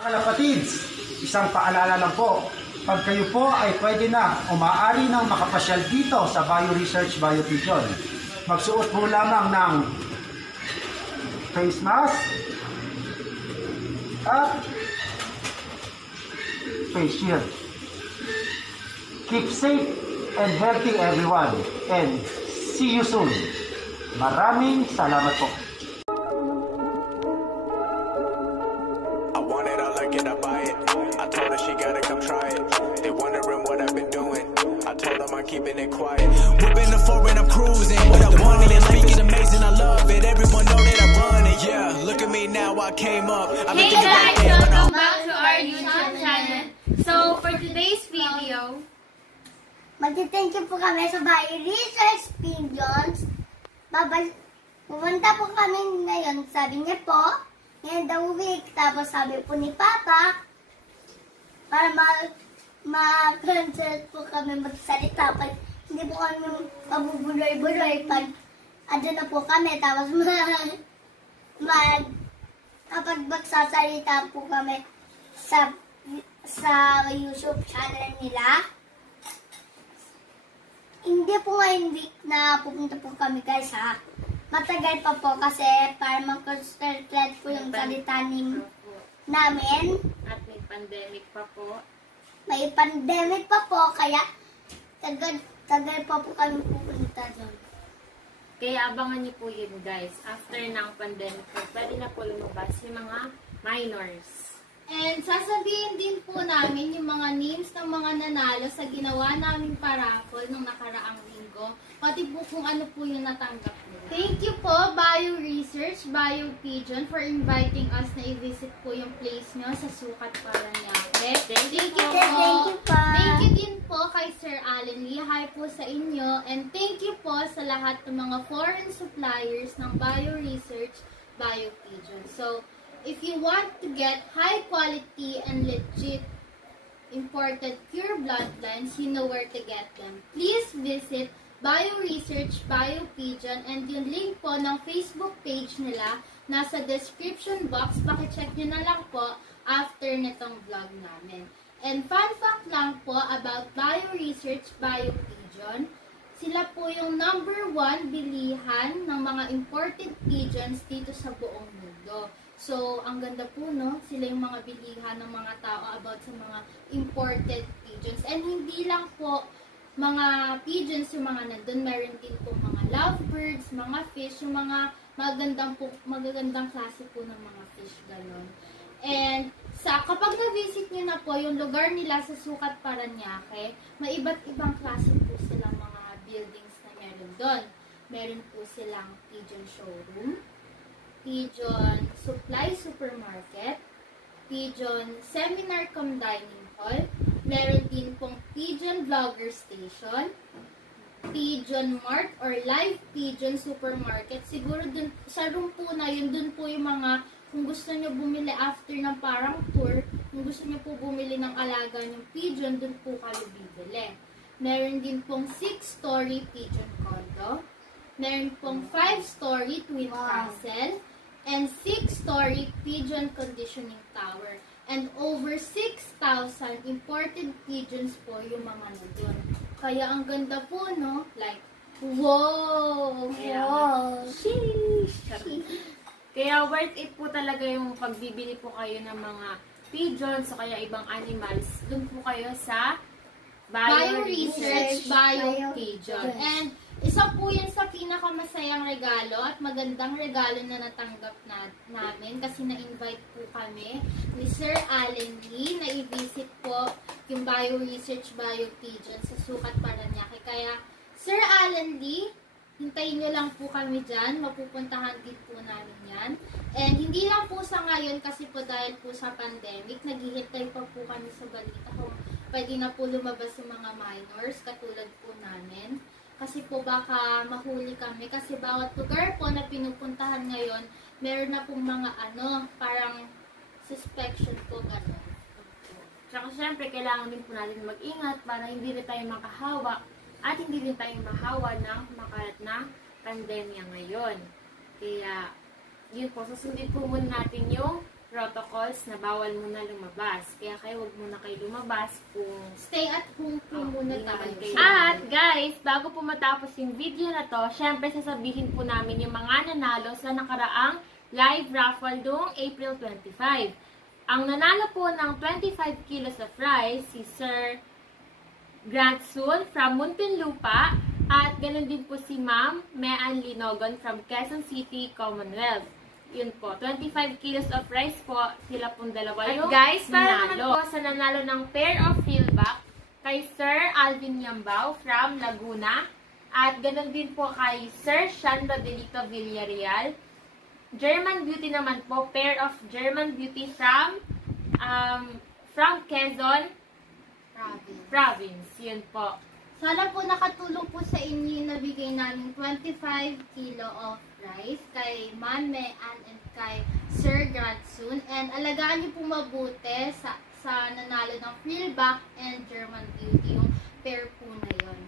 Mga kalapatids, isang paalala lang po. Pag kayo po ay pwede na o maaari nang makapasyal dito sa BioResearch BioPigeon, magsuot po lamang ng face mask at face shield. Keep safe and healthy everyone, and see you soon. Maraming salamat po. I want it, I like it, I buy it. I told her she gotta come try it. They wondering what I've been doing. I told them I'm keeping it quiet. Whipping the foreign, I'm cruising. What I wanted, life is amazing, I love it. Everyone know that I run it. Yeah, look at me now, I came up. Hey guys, welcome back to our YouTube channel. So for today's video, magti-thank you po kami sa BioResearch Pigeons. Pupunta po kami ngayon, sabi niya po, ngayon the week. Tapos sabi po ni Papa, para mag-consult po kami magsalita. Pag hindi po kami mabubuloy-buloy, pag andun na po kami, tapos kapag magsasalita po kami sa YouTube channel nila. Hindi po ngayon week na pupunta po kami guys ha. Matagal pa po kasi para mag-concentrate po yung salita namin. At may pandemic pa po. May pandemic pa po kaya tagal pa po kami pupunta doon. Kaya abangan niyo po yun guys. After ng pandemic po, pwede na po lumabas yung mga minors. And sasabihin din po namin yung mga names ng mga nanalo sa ginawa naming paraffle nung nakaraang linggo. Pati po kung ano po yung natanggap nila. Thank you po, BioResearch, BioPigeon, for inviting us na i-visit po yung place nyo sa Sukat Paranaque. Thank you po. Thank you po. Thank you din po kay Sir Allen Lee. Hi po sa inyo. And thank you po sa lahat ng mga foreign suppliers ng BioResearch, BioPigeon. So, if you want to get high quality and legit imported pure bloodlines, you know where to get them. Please visit BioResearch BioPigeon, and yung link po ng Facebook page nila nasa description box. Pakicheck nyo na lang po after nitong vlog namin. And fun fact lang po about BioResearch BioPigeon, sila po yung #1 bilihan ng mga imported pigeons dito sa buong mundo. So, ang ganda po, no? Sila yung mga bilihan ng mga tao about sa mga imported pigeons. And hindi lang po mga pigeons yung mga nandun. Meron din po mga lovebirds, mga fish, yung mga magagandang klase po ng mga fish, gano'n. And kapag na-visit nyo na po yung lugar nila sa Sukat Paranaque, may iba't ibang klase po silang mga buildings na meron doon. Meron po silang pigeon showroom, pigeon supply supermarket, pigeon seminar cum dining hall, meron din pong pigeon vlogger station, pigeon mart or live pigeon supermarket. Siguro dun, sa room po na yun, dun po yung mga, kung gusto nyo bumili after ng parang tour, kung gusto nyo po bumili ng alaga ng pigeon, dun po kayo bibili. Meron din pong 6-story pigeon condo, meron pong 5-story twin castle, and 6-story pigeon conditioning tower. And over 6,000 imported pigeons po yung mga nandun. Kaya ang ganda po, no? Like, wow! Wow! Kaya worth it po talaga yung pagbibili po kayo ng mga pigeons o kaya ibang animals. Doon po kayo sa BioResearch BioPigeon. And isa po yan sa pinakamasayang regalo at magandang regalo na natanggap namin kasi na-invite po kami ni Sir Allen Lee na i-visit po yung BioResearch BioPigeon sa Sukat Paranaque. Kaya Sir Allen Lee, hintayin nyo lang po kami dyan. Mapupuntahan din po namin yan. And hindi lang po sa ngayon kasi po dahil po sa pandemic, naghihintay pa po kami sa balita kung pwede na po lumabas yung mga minors katulad po namin. Kasi po baka mahuli kami. Kasi bawat lugar po na pinupuntahan ngayon, meron na pong mga parang suspicion po gano'n. Tsaka syempre, kailangan din po natin mag-ingat para hindi rin tayo makahawa at hindi rin tayo mahawa ng makalat na pandemya ngayon. Kaya, yun po, susundin po muna natin yung protocols na bawal muna lumabas. Kaya kayo wag muna kayo lumabas kung Stay at home po muna hindi naman tayo. kayo. At guys, bago po matapos yung video na to, syempre sasabihin po namin yung mga nanalo sa nakaraang live raffle noong April 25. Ang nanalo po ng 25 kilos of rice, si Sir Grant Sun from Muntinlupa, at ganun din po si Ma'am Mean Linogon from Quezon City, Commonwealth. Yun po, 25 kilos of rice po, sila pong dalawa yung guys, para naman po sa nanalo ng pair of fieldback kay Sir Alvin Yambao from Laguna, at ganun din po kay Sir Sean Rodelito Villarreal. German Beauty naman po, pair of German Beauty from Quezon Province. Yun po. Sana po nakatulong po sa inyo yung nabigay namin 25 kilo of rice kay Ma'am Mean and kay Sir Gradsun. And alagaan niyo po mabuti sa nanalo ng Fieldback and German Beauty, yung pair po na yun.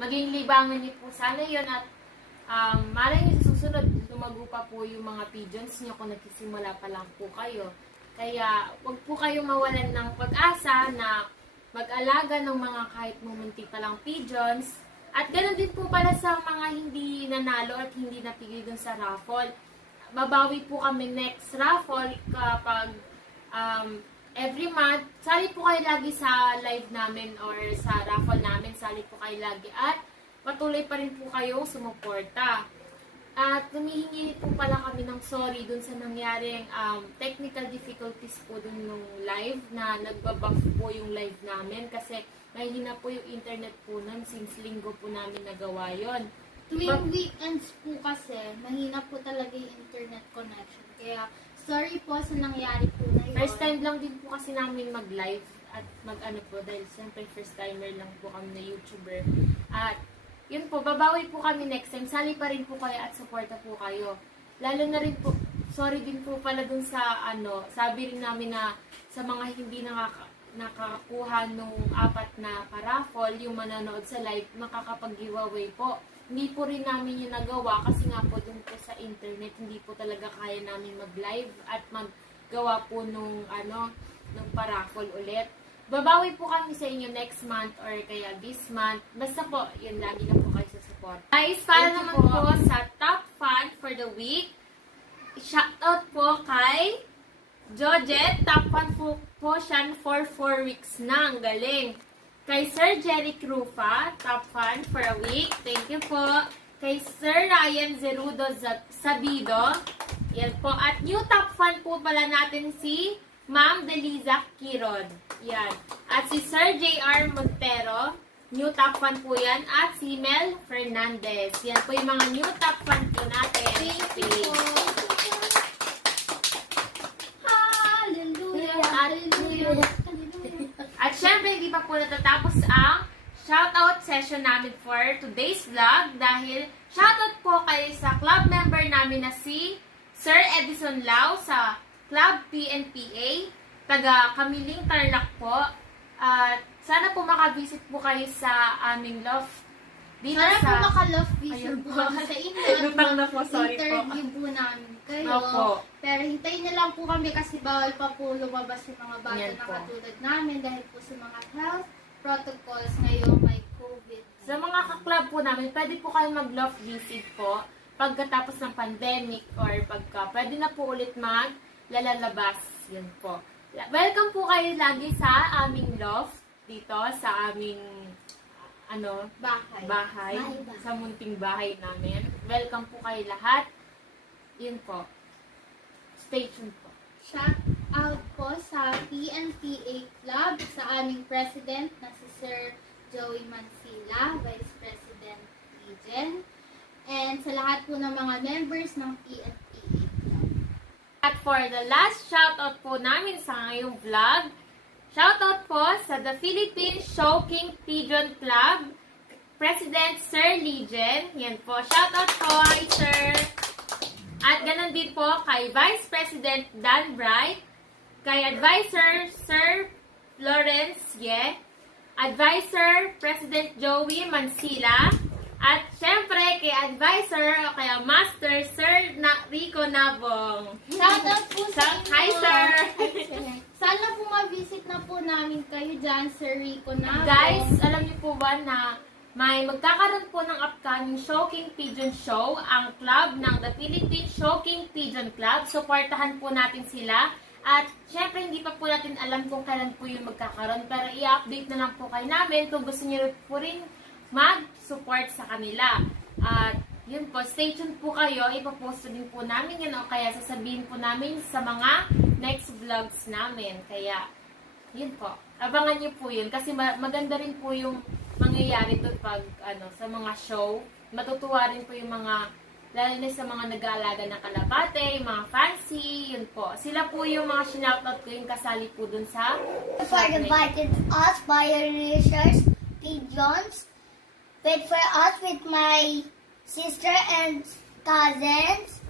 Maging libangan niyo po sana yun, at malay niyo sa susunod, lumago pa po yung mga pigeons niyo kung nagsisimula pa lang po kayo. Kaya wag po kayong mawalan ng pag-asa na mag-alaga ng mga kahit mumunti pa lang pigeons. At ganoon din po pala sa mga hindi nanalo at hindi napigil dun sa raffle. Babawi po kami next raffle kapag every month. Sali po kayo lagi sa live namin or sa raffle namin. Sali po kayo lagi at patuloy pa rin po kayong sumuporta. At humihingi po pala kami ng sorry dun sa nangyaring technical difficulties po dun nung live na nagbabuff po yung live namin kasi mahina po yung internet po nun since linggo po namin nagawa yon. Tuwing weekends po kasi, mahina po talaga yung internet connection. Kaya, sorry po sa nangyari po na yun. First time lang din po kasi namin mag-live at mag-ano po dahil siyempre first timer lang po kami na YouTuber. At yun po, babawi po kami next time. Sali pa rin po kayo at suporta po kayo. Lalo na rin po, sorry din po pala dun sa sabi rin namin na sa mga hindi nakakuha nung 4 na paraffle, yung mananood sa live, makakapag-giveaway po. Hindi po rin namin yung nagawa kasi nga po dun po sa internet, hindi po talaga kaya namin mag-live at maggawa po nung paraffle ulit. Babawi po kami sa inyo next month or kaya this month. Basta po, yun, lagi na po kayo sa support. Guys, para naman po sa top fan for the week, shoutout po kay Jojet. Top fan po siya for 4 weeks na. Ang galing. Kay Sir Jerry Rufa, top fan for a week. Thank you po. Kay Sir Ryan Zerudo Sabido. Yan po. At new top fan po pala natin si Ma'am Deliza Quirod. Yan. At si Sir J.R. Montero, new top fan po yan. At si Mel Fernandez. Yan po yung mga new top fan po natin. Thank you po. Hallelujah! Hallelujah! At syempre, hindi pa po natatapos ang shoutout session namin for today's vlog dahil shoutout po kayo sa club member namin na si Sir Edison Lau sa Club PNPA, taga Kamiling Tarlac po. At sana po makavisit po kayo sa aming loft. Dito Sana po sa... maka-love visit Ayun po po. kami sa inyo. At Lutang na po, sorry po. interview po namin kayo. Opo. Pero hintayin niyo lang po kami kasi bawal pa po lumabas yung mga bata Yan na po. katulad namin dahil po sa mga health protocols ngayong may COVID. Sa mga ka-club po namin, pwede po kayo mag-loft visit po pagkatapos ng pandemic or pagka pwede na po ulit lalabas. Yun po. Welcome po kayo lagi sa aming loft dito sa aming bahay. Sa munting bahay namin. Welcome po kayo lahat. Yun po. Stay tuned po. Shout out po sa PNPA Club sa aming president na si Sir Joey Mansilla, Vice President Legion, and sa lahat po ng mga members ng PNPA Club. At for the last shoutout po namin sa ngayong vlog, shoutout po sa The Philippine Showking Pigeon Club, President Sir Legion. Yan po. Shoutout po, hi Sir. At ganun din po kay Vice President Dan Bright, kay Advisor Sir Lawrence Ye, Advisor President Joey Mansilla, at syempre kay Advisor o kaya Master Sir Rico Nabong. Shoutout po Hi, sir! Sana po ma-visit na po namin kayo dyan, Sir Rico na. Guys, alam niyo po ba na may magkakaroon po ng upcoming Showking Pigeon Show, ang club ng The Philippine Showking Pigeon Club. Supportahan po natin sila. At syempre, hindi pa po natin alam kung kailan po yung magkakaroon. Pero i-update na lang po kayo namin kung gusto niyo po rin mag-support sa kanila. At yun po, stay tuned po kayo. Ipapost din po namin yun o kaya sasabihin po namin sa mga next vlogs namin. Kaya, yun po. Abangan niyo po yun. Kasi maganda rin po yung mangyayari doon pag sa mga show. Matutuwa rin po yung mga, lalo na sa mga nag-aalaga ng kalapate, yung mga fancy, yun po. Sila po yung mga sinoutout ko yung kasali po dun sa For invited us by your research pigeons. Wait for us with my sister and cousins.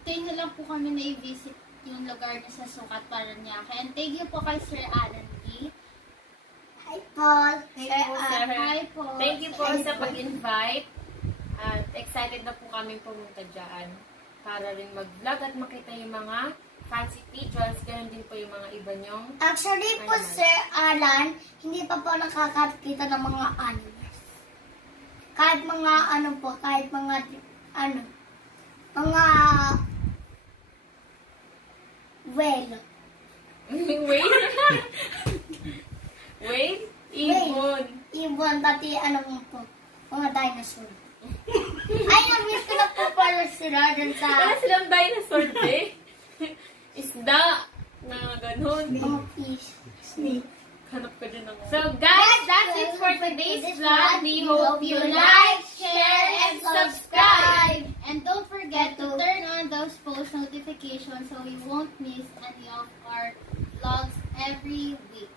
Tayo na lang po kami na i-visit yung lugar niya sa Sukat, Paranaque. And thank you po kay Sir Alan Lee. Hi, Paul. Thank you, sir. Hi po. Thank you po sa pag-invite. At excited na po kami pumunta dyan para rin mag-vlog at makita yung mga fancy pigeons. Ganon din po yung mga iba nyong. Actually po, Sir Alan, hindi pa po nakakakita ng mga animals. Kahit mga kahit mga whale. Wait. Wait? Ibon. Ibon, pati po, mga dinosaur. Ay, na-miss ko na po pala sila dun sa Wala silang dinosaur, eh. Isda. Na ganon. mga fish, snake. Hanap ka din ng... So guys, that's it for today's vlog. We hope you like, share, and subscribe. And don't forget to turn on those post notifications so you won't miss any of our vlogs every week.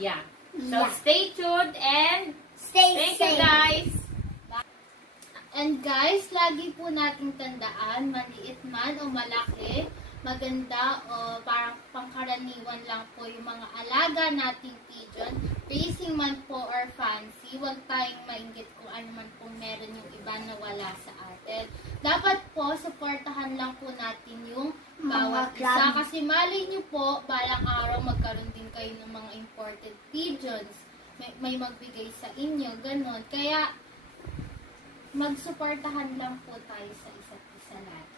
Yeah. So Yeah. stay tuned and Stay thank you safe. guys. And guys, lagi po nating tandaan, maliit man o malaki, maganda o parang pangkaraniwan lang po yung mga alaga nating pigeon, racing man po or fancy, huwag tayong mainggit kung ano man po meron yung iba na wala sa atin. Dapat po, supportahan lang po natin yung bawat Mga isa. club. Kasi malay nyo po, balang araw magkaroon din kayo ng mga imported pigeons. May magbigay sa inyo, ganun. Kaya, magsuportahan lang po tayo sa isa't isa lagi.